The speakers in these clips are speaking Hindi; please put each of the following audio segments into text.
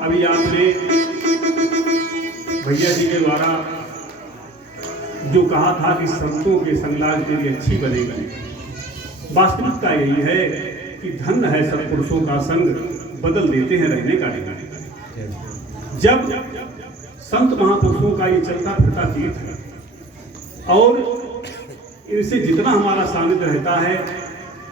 अभी आपने भैया जी के द्वारा जो कहा था कि संतों के संगलाज तेरी अच्छी बनेगी, वास्तविकता यही है कि धन है सत्पुरुषों का संग, बदल देते हैं रहने का ठिकाना। जब संत महापुरुषों का ये चलता फिरता तीर्थ है और इनसे जितना हमारा सानिध्य रहता है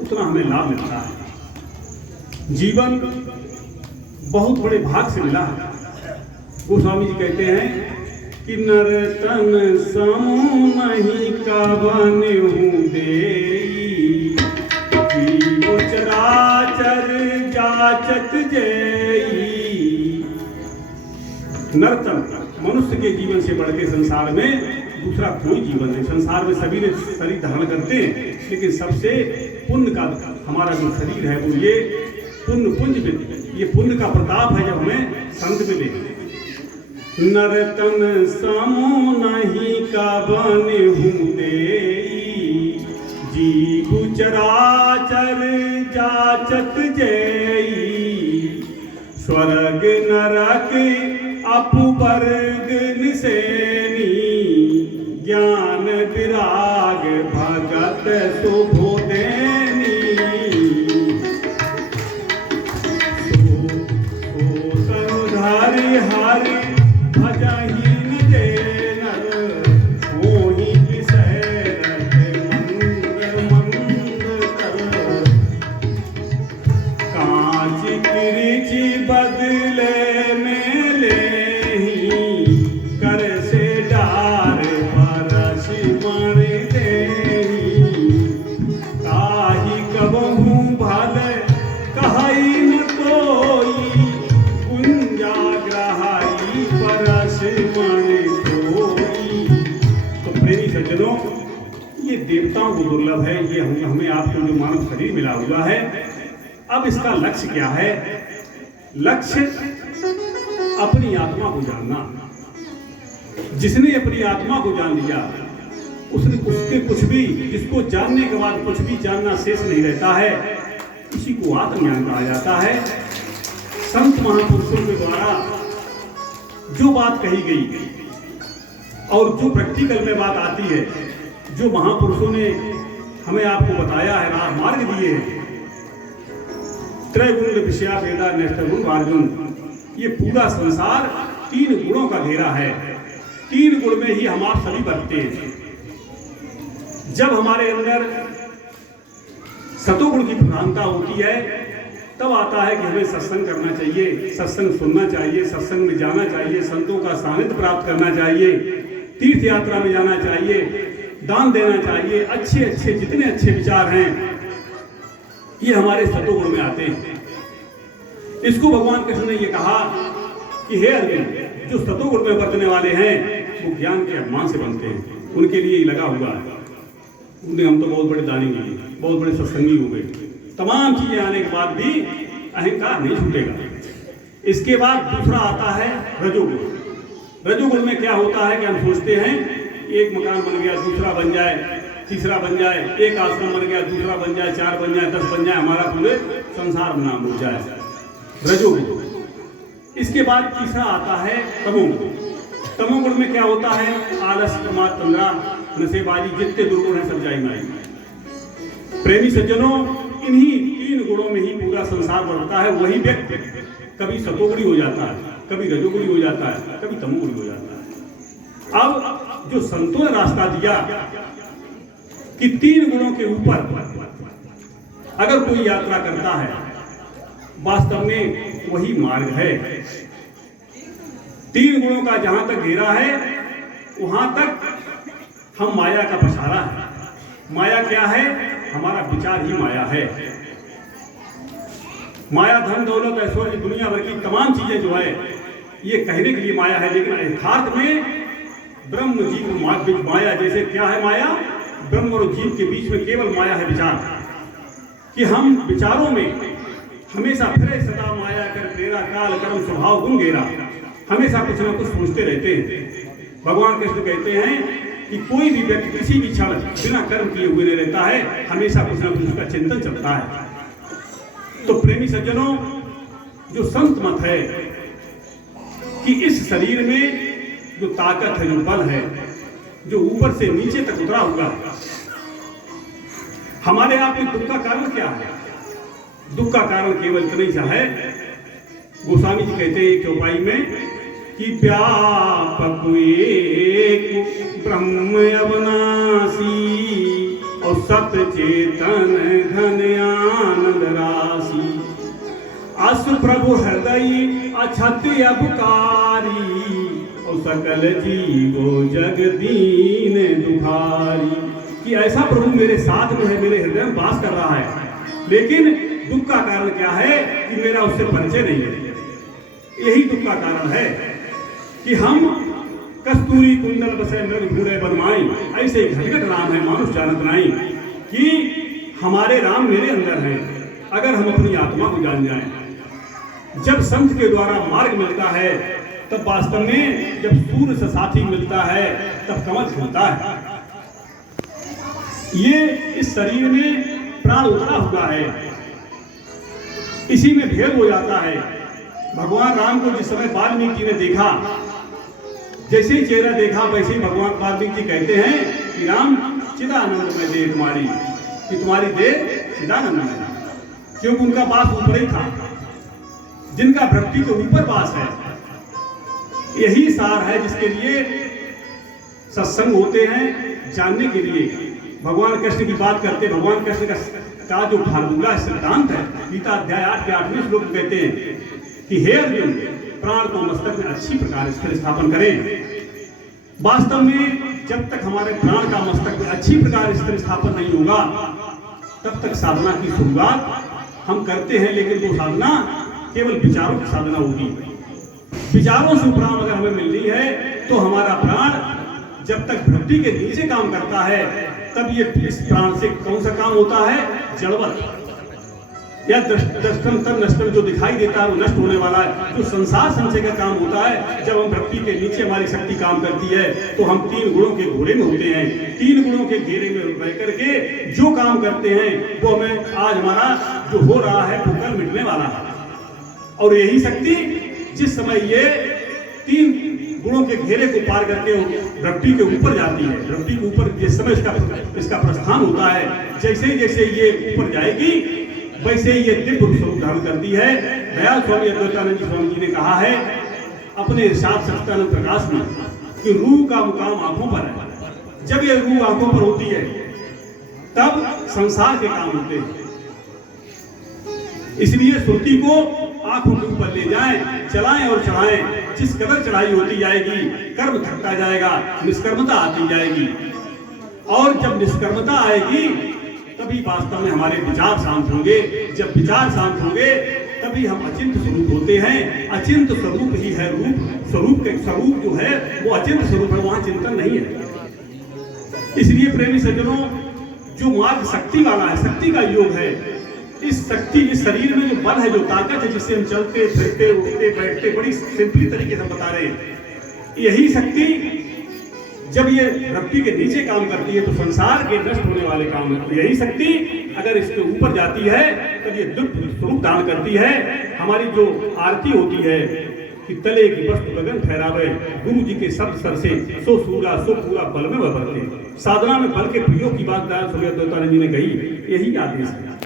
उतना हमें लाभ मिलता है। जीवन बहुत बड़े भाग से मिला है। गोस्वामी जी कहते हैं कि नरतन समूह नहीं का बने हूँ देई, चराचर जाचत जेई। नरतन मनुष्य के जीवन से बढ़ के संसार में दूसरा कोई जीवन नहीं। संसार में सभी ने शरीर धारण करते हैं, लेकिन सबसे पुण्य का हमारा जो शरीर है वो ये पुण्य पुंज में, ये पुण्य का प्रताप है जब हमें संत मिले। नरतन समूह नहीं का बने हूँ देई, जीव चराचर जाचत जेई। स्वर्ग नरक अपवर्ग निसेनी, ज्ञान विराग भगत सुबोधेनी। हरि भजहि न जेनर, मोहि विषयरत मंद मंद कर। कांच किरिचि बदले में लेहि, कर से डार परस मण देहि। ताहि कबहु भल कहई न कोई, तो प्रेमी सज्जनों, ये देवताओं को दुर्लभ है, ये हमें आपको जो मानव शरीर मिला हुआ है। अब इसका लक्ष्य क्या है? लक्ष्य अपनी आत्मा को जानना। जिसने अपनी आत्मा को जान लिया उसके कुछ भी, जिसको जानने के बाद कुछ भी जानना शेष नहीं रहता है, इसी को आत्मज्ञान कहा जाता है। संत महापुरुषों के द्वारा जो बात कही गई और जो प्रैक्टिकल में बात आती है, जो महापुरुषों ने हमें आपको बताया है, राह मार्ग दिए हैं, त्रैगुण विषया वेदा नेष्ठगुण वार्जुन, ये पूरा संसार 3 गुणों का घेरा है। 3 गुण में ही हम आप सभी बरतते हैं। जब हमारे अंदर सतोगुण की प्रधानता होती है, तब आता है कि हमें सत्संग करना चाहिए, सत्संग सुनना चाहिए, सत्संग में जाना चाहिए, संतों का सानिध्य प्राप्त करना चाहिए, तीर्थ यात्रा में जाना चाहिए, दान देना चाहिए। अच्छे अच्छे जितने अच्छे विचार हैं ये हमारे सतोगुण में आते हैं। इसको भगवान कृष्ण ने ये कहा कि हे अर्जुन, जो सतोगुण में बरतने वाले हैं वो ज्ञान के अभिमान से बनते हैं, उनके लिए लगा हुआ है। उन्हें हम तो बहुत बड़े दानी हुए, बहुत बड़े सत्संगी हो गए, तमाम चीजें आने के बाद भी अहंकार नहीं छूटेगा। इसके बाद दूसरा आता है रजोगुण। रजोगुण में क्या होता है कि हम सोचते हैं एक मकान बन गया, दूसरा बन जाए, तीसरा बन जाए, एक आश्रम बन गया, दूसरा बन जाए, 4 बन जाए, 10 बन जाए, हमारा पूरे संसार में नाम हो जाए, रजोगुण। इसके बाद तीसरा आता है तमोगुण। तमोगुण में क्या होता है? आलस, प्रमाद, तंद्रा, नशेबाजी, जितने दुर्गुण है सब जाई माई। प्रेमी सज्जनों, इन्हीं 3 गुणों में ही पूरा संसार बढ़ता है। वही व्यक्ति कभी सतोगुणी हो जाता है, कभी रजोगुणी हो जाता है, कभी तमोगुणी हो जाता है। अब जो संतों ने रास्ता दिया कि 3 गुणों के ऊपर अगर कोई यात्रा करता है, वास्तव में वही मार्ग है। 3 गुणों का जहां तक घेरा है वहां तक हम माया का पछाड़ा है। माया क्या है? हमारा विचार ही माया है। माया धन दौलत ऐश्वर्य दुनिया भर की तमाम चीजें जो है ये कहने के लिए माया है, लेकिन यथार्थ में ब्रह्म जीव माया। जैसे क्या है माया? ब्रह्म और जीव के बीच में केवल माया है विचार, कि हम विचारों में हमेशा फिरे सदा माया कर तेरा काल कर्म स्वभाव गुण गेरा, हमेशा कुछ ना कुछ सोचते रहते हैं। भगवान कृष्ण कहते हैं कि कोई भी व्यक्ति किसी भी क्षण बिना कर्म किए हुए नहीं रहता है, हमेशा कुछ ना कुछ उसका चिंतन चलता है। तो प्रेमी सज्जनों, जो संत मत है कि इस शरीर में जो ताकत है, जो बल है, जो ऊपर से नीचे तक उतरा हुआ है, हमारे आप में दुख का कारण क्या है? दुख का कारण केवल इतना सा है। गोस्वामी जी कहते हैं चौपाई में कि व्यापक एक ब्रह्म अविनाशी और सत्य चेतन घन आनंद राशि, अस प्रभु हृदय अछत अबकारी और सकल जीवो जग दीन दुखारी। कि ऐसा प्रभु मेरे साथ में है, मेरे हृदय में वास कर रहा है, लेकिन दुख का कारण क्या है कि मेरा उससे परिचय नहीं है। यही दुख का कारण है कि हम कस्तूरी कुंडल बसे मृग ढूंढे बनमाई, ऐसे घटघट राम है मानुष जानत नहीं। कि हमारे राम मेरे अंदर है, अगर हम अपनी आत्मा को जान जाएं। जब संत के द्वारा मार्ग मिलता है तब वास्तव में, जब सूर्य से साथी मिलता है तब कमल खिलता है। ये इस शरीर में प्राण उतरा हुआ है, इसी में भेद हो जाता है। भगवान राम को जिस समय वाल्मीकि जी ने देखा, जैसे ही चेहरा देखा वैसे ही भगवान वाल्मीकि जी कहते हैं कि राम चिदानंद में देह तुम्हारी, कि तुम्हारी देह चिदानंद में, क्योंकि उनका वास ऊपर ही था। जिनका भक्ति के ऊपर वास है, यही सार है जिसके लिए सत्संग होते हैं, जानने के लिए। भगवान कृष्ण की बात करते, भगवान कृष्ण का जो फार्मूला सिद्धांत है, गीता अध्याय 8 के 8वें श्लोक में कहते हैं कि हे अर्जुन, प्राण को मस्तक में अच्छी प्रकार स्थिर स्थापन करें। वास्तव में जब तक हमारे प्राण का मस्तक में अच्छी प्रकार स्थिर स्थापन नहीं होगा, तब तक साधना की शुरुआत हम करते हैं, लेकिन वो साधना केवल विचारों की साधना होगी। विचारों से उपराम अगर हमें मिल रही है तो हमारा प्राण जब तक भक्ति के नीचे काम करता है, तब ये इस प्राण से कौन सा काम होता है? जड़वत या दृष्टम तब नष्टम, जो दिखाई देता है वो नष्ट होने वाला है। जो संसार संचय का काम होता है, जब हम भक्ति के नीचे हमारी शक्ति काम करती है तो हम 3 गुणों के घोड़े में होते हैं। 3 गुणों के घेरे में रह करके जो काम करते हैं वो हमें आज हमारा जो हो रहा है वो कल मिटने वाला है। और यही शक्ति जिस समय ये 3 गुणों के घेरे को पार करके भक्ति के ऊपर जाती है, भक्ति के ऊपर जिस समय इसका प्रस्थान होता है, जैसे जैसे ये ऊपर जाएगी वैसे ये दिव्य स्वरूप धारण करती है। दयाल स्वामी अद्वैतानंद स्वामी जी ने कहा है अपने इरशाद सच्चिदानंद प्रकाश में कि रूह का मुकाम आंखों पर है। जब ये रूह आंखों पर होती है तब संसार के काम होते हैं। इसलिए श्रुति को आंखों के ऊपर ले जाएं, चलाएं और चढ़ाएं। जिस कदर चढ़ाई होती जाएगी, कर्म थकता जाएगा, निष्कर्मता आती जाएगी। और जब निष्कर्मता आएगी तभी वास्तव में हमारे विचार शांत होंगे। जब विचार शांत होंगे तभी हम अचिंत स्वरूप होते हैं। अचिंत स्वरूप ही है रूप। स्वरूप के स्वरूप जो है वो अचिंत स्वरूप है, वहां चिंतन नहीं है। इसलिए प्रेमी सज्जनों, जो मार्ग शक्ति वाला है, शक्ति का योग है, इस शक्ति, इस शरीर में जो बल है, जो ताकत है, जिससे हम चलते फिरते उठते बैठते, बड़ी सिंपली तरीके से हम बता रहे हैं, यही शक्ति जब ये धरती के नीचे काम करती है तो संसार के नष्ट होने वाले काम करती है। यही शक्ति अगर इसके ऊपर जाती है तो ये दुष्ट स्वरूप दान करती है। हमारी जो आरती होती है कि तले की वस्तु गगन ठहरावे, गुरु जी के शब्द सर से सो सूरा सो पूरा बल में बरते। साधना में बल के प्रयोग की बात सूर्य देवता जी ने कही, यही आदेश है।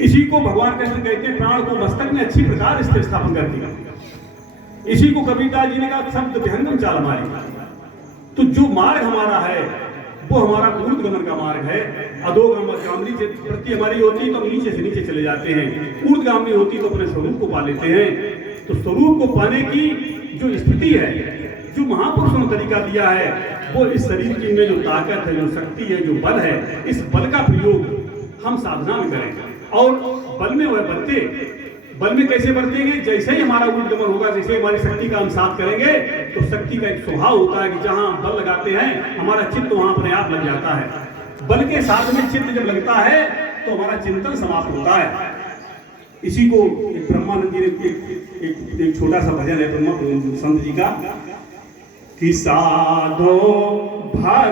इसी को भगवान कृष्ण कहते हैं प्राण को मस्तक में अच्छी प्रकार स्थिर स्थापन करती है। इसी को कबीरदास जी ने कहा शब्द विहंगम चाल हमारी। तो जो मार्ग हमारा है वो हमारा ऊर्ध्वगमन का मार्ग है। अधोगामी वृत्ति हमारी होती तो हम नीचे से नीचे चले जाते हैं, ऊर्ध्वगामी होती तो अपने स्वरूप को पा लेते हैं। तो स्वरूप को पाने की जो स्थिति है, जो महापुरुषों ने तरीका दिया है, वो इस शरीर की में जो ताकत है, जो शक्ति है, जो बल है, इस बल का प्रयोग हम साधना में करें। और बल में वह बरते, बल में कैसे बरतेंगे? जैसे ही हमारा ऊर्ध्वगमन होगा, जैसे हमारी शक्ति का हम साथ करेंगे, तो शक्ति का एक स्वभाव होता है कि जहां बल लगाते हैं हमारा चित्त वहां अपने आप लग जाता है। बल के साथ में चित्त जब लगता है तो हमारा चिंतन समाप्त होता है। इसी को एक ब्रह्मानंद जी ने एक छोटा सा भजन है ब्रह्मा संत जी का कि साधो भाग